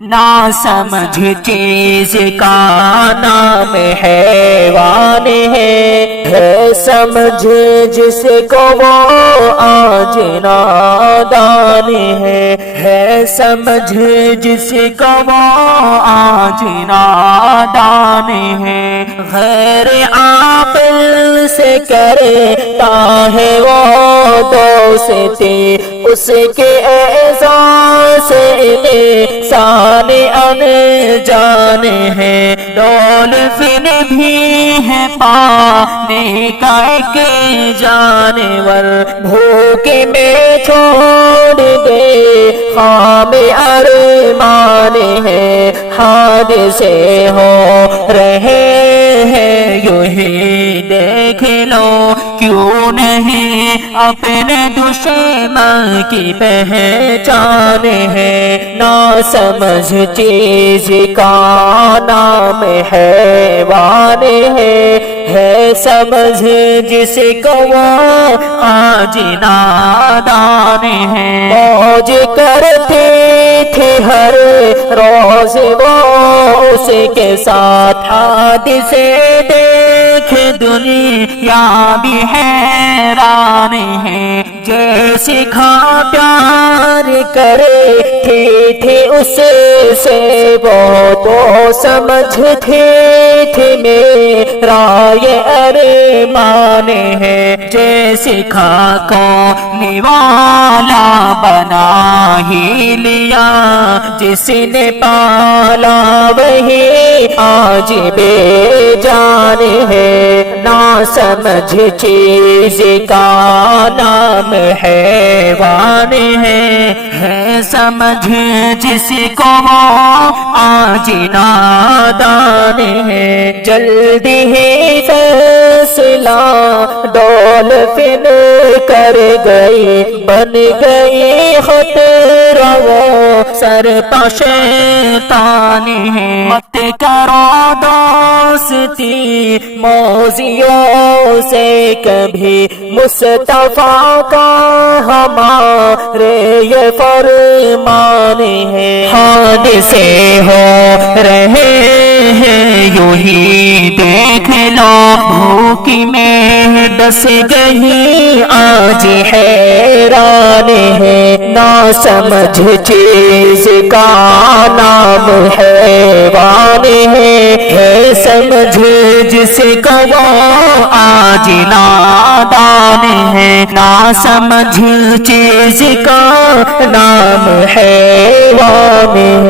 نا سمجھ چیز کا نام حیوان ہے سمجھ جس کو وہ آج نادان ہے سمجھ جس کو وہ آج نادان ہے غیر عاقل سے کرتا ہے وہ دوستی اس کے احساس انسان انجان ہے ڈولفن بھی ہے پانی کا ایک جانور بھوک میں چھوڑ دے خام ارمان ہے حادثے ہو رہے ہیں یوں ہی دیکھ لو کیوں نہیں اپنے دشمن کی پہچان ہے نا سمجھ چیز کا نام حیوان ہے سمجھ جس کو وہ آج نادان ہے موج کرتے تھے ہر روز وہ اس کے ساتھ حادثے دیکھ دنیا بھی حیران ہے جیسے کھا پیار کرے تھے اس سے وہ سمجھتے تھے میرا یہ ارمان ہے جیسے کھا کو نوالا بنا ہی لیا جس نے پالا وہی آج بے جان ہے نا سمجھ چیز کا نام حیوان ہے سمجھ جس کو وہ آج نادان ہے جلدی ہی فیصلہ ڈولفن کر گئی بن گئی خطرہ وہ سر پا شیطان ہے مت کرو دوستی موذیوں سے کبھی مصطفیٰ کا ہمارے یہ فرمان ہے حادثے ہو رہے ہیں یوں ہی دیکھ لو بھوک میں ڈس گئی آج حیران ہے نا سمجھ چیز کا نام حیوان ہے سمجھ جس کو وہ آج نادان ہے نا سمجھ چیز کا نام حیوان ہے